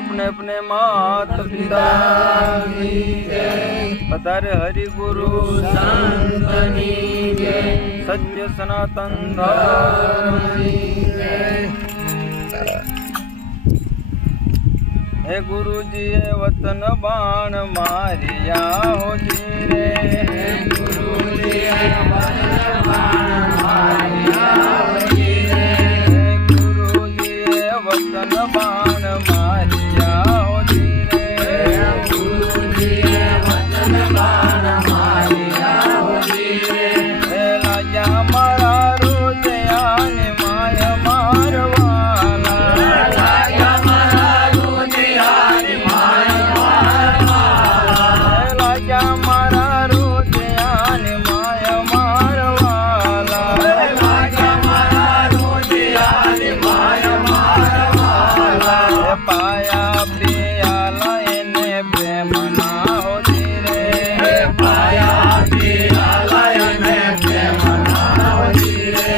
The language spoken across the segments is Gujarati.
अपने अपने मात पिता पधारे हरि गुरु संतनी जय सत्य सनातन धर्म हे गुरु जी वतन बाण मारिया हो जी रे गुरु जी वतन बाण मारिया हो जी रे गुरु जी वतन बाण मारिया हो जी रे गुरु जी वतन बाण मारिया हो जी रे लाजा मारा रोजया ने माय मारवाला लाजा मारा रोजया ने माय मारवाला लाजा मारा रोजया ने माय मारवाला लाजा मारा रोजया ने माय मारवाला पाया प्रियाला એને પ્રેમ ના હો જી રે पाया प्रियाला એને પ્રેમ ના હો જી રે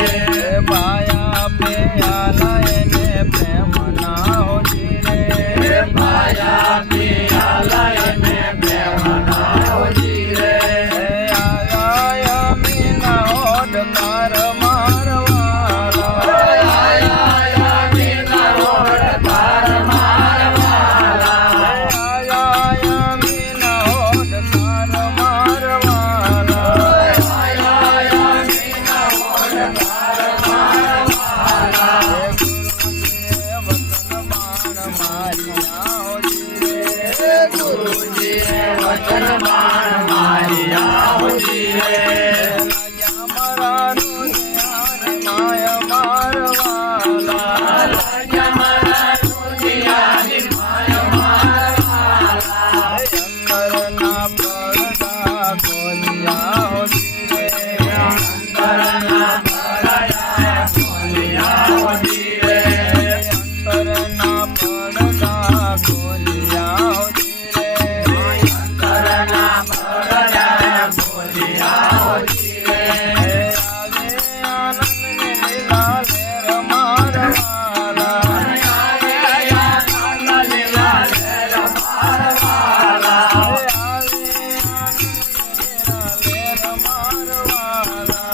પાયા પ્રિયાલા એને પ્રેમ ના હો જી રે पाया प्रियाला એને પ્રેમ ના હો જી રે આયા મીના ઓડકાર મારવાલા આયા મીના ઓડકાર મારવાલા આયા મીના ઓડકાર મારવાલા આયા મીના ઓડકાર મારવાલા ગુરુજી વતન બાણ મારિયા હો જી રે લાજા મારા રોજિયા માય મારવાલા લાજા મારા રોજિયા ને માય મારવાલા અંતરના પડદા ખોલ્યા હો જી રે અંતરના પડદા ખોલ્યા હો જી રે અંતરના પડદા ખોલ્યા હો જી રે અંતરના પડદા ખોલ્યા હો જી રે આવે આનંદ લીલા લેર મારવાલા આવે આનંદ લીલા લેર મારવાલા આવે આનંદ લીલા લેર મારવાલા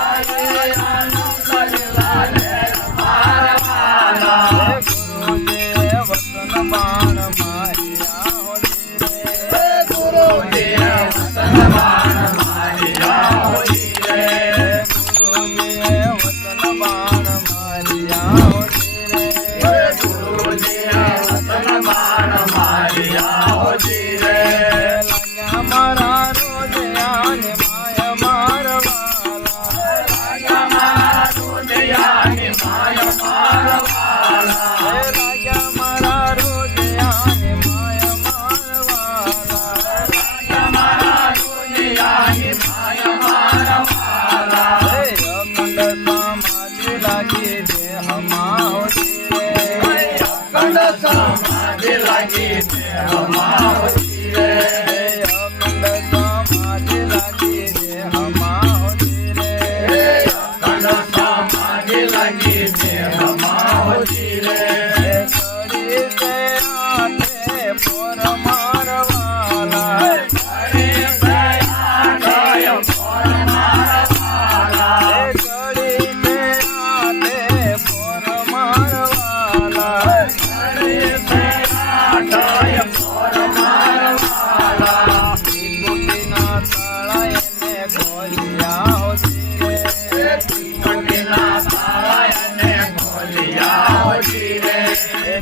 આવે આનંદ લીલા લેર મારવાલા ગુરુજી વતન બાણ મારિયા હો જી રે ગુરુજી વતન બાણ મારિયા હો જી રે ગુરુજી વતન બાણ મારિયા હો જી રે ગુરુજી વતન બાણ મારિયા હો જી રે લાગ્યા મારા રોજયા ને માય મારવાલા લાગ્યા મારા રોજયા ને માય મારવાલા લાગ્યા મારા રોજયા ને માય મારવાલા લાગ્યા મારા રોજયા ને માય મારવાલા અખંડ સમાધિ લાગી દેહમાં હો જી રે અખંડ સમાધિ લાગી દેહમાં હો જી રે અખંડ સમાધિ લાગી દેહમાં હો જી રે અખંડ સમાધિ લાગી દેહમાં હો જી રે કરી તે હાથે પોર મારવાલા હરે દયા પોર મારવાલા કરી તે હાથે પોર મારવાલા હરે દયા પોર મારવાલા ગોપીના તાળા એને ખોલ્યા હો જી રે ત્રિકુટીના તાળા એને ખોલ્યા હો જી રે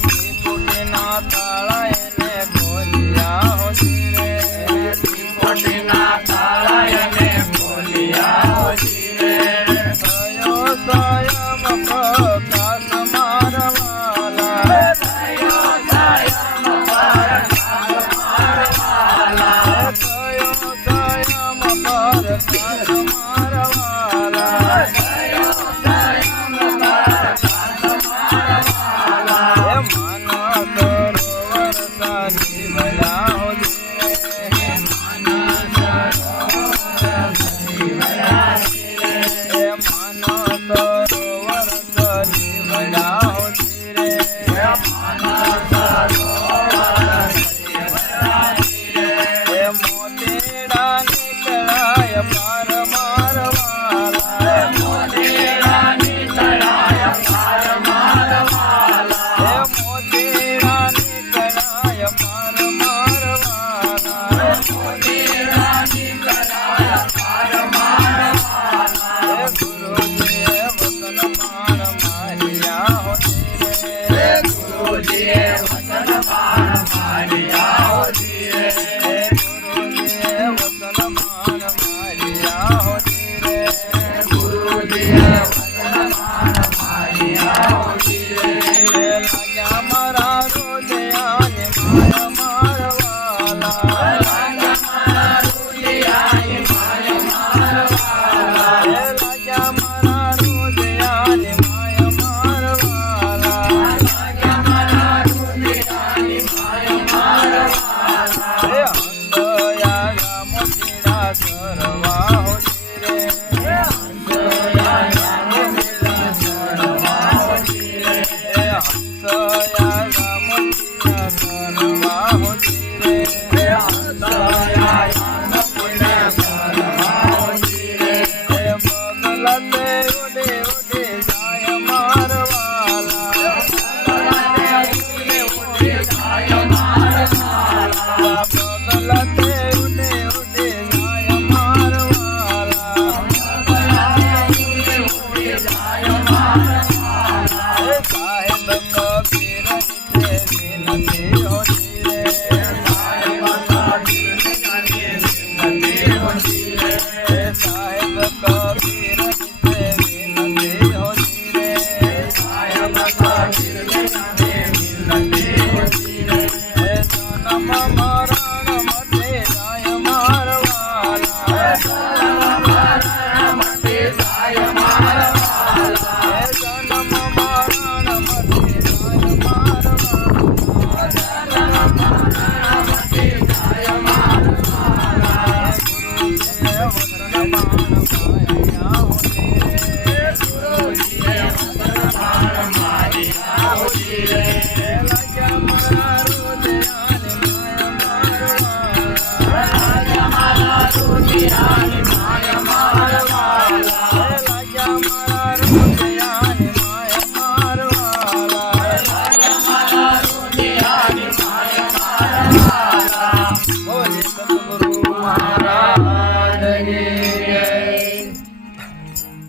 ત્રિકુટીના તાળા એને ખોલ્યા હો જી રે ત્રિકુટીના તાળા એને ખોલ્યા હો જી રે થયો સ્વયં પ્રકાશ મારવાલા દયા દયા પ્રકાશ મારવાલા થયો સ્વયં પ્રકાશ મારવાલા દયા દયા પ્રકાશ મારવાલા મન સરોવર સાની વયા હો જી રે મન સરોવર લાલે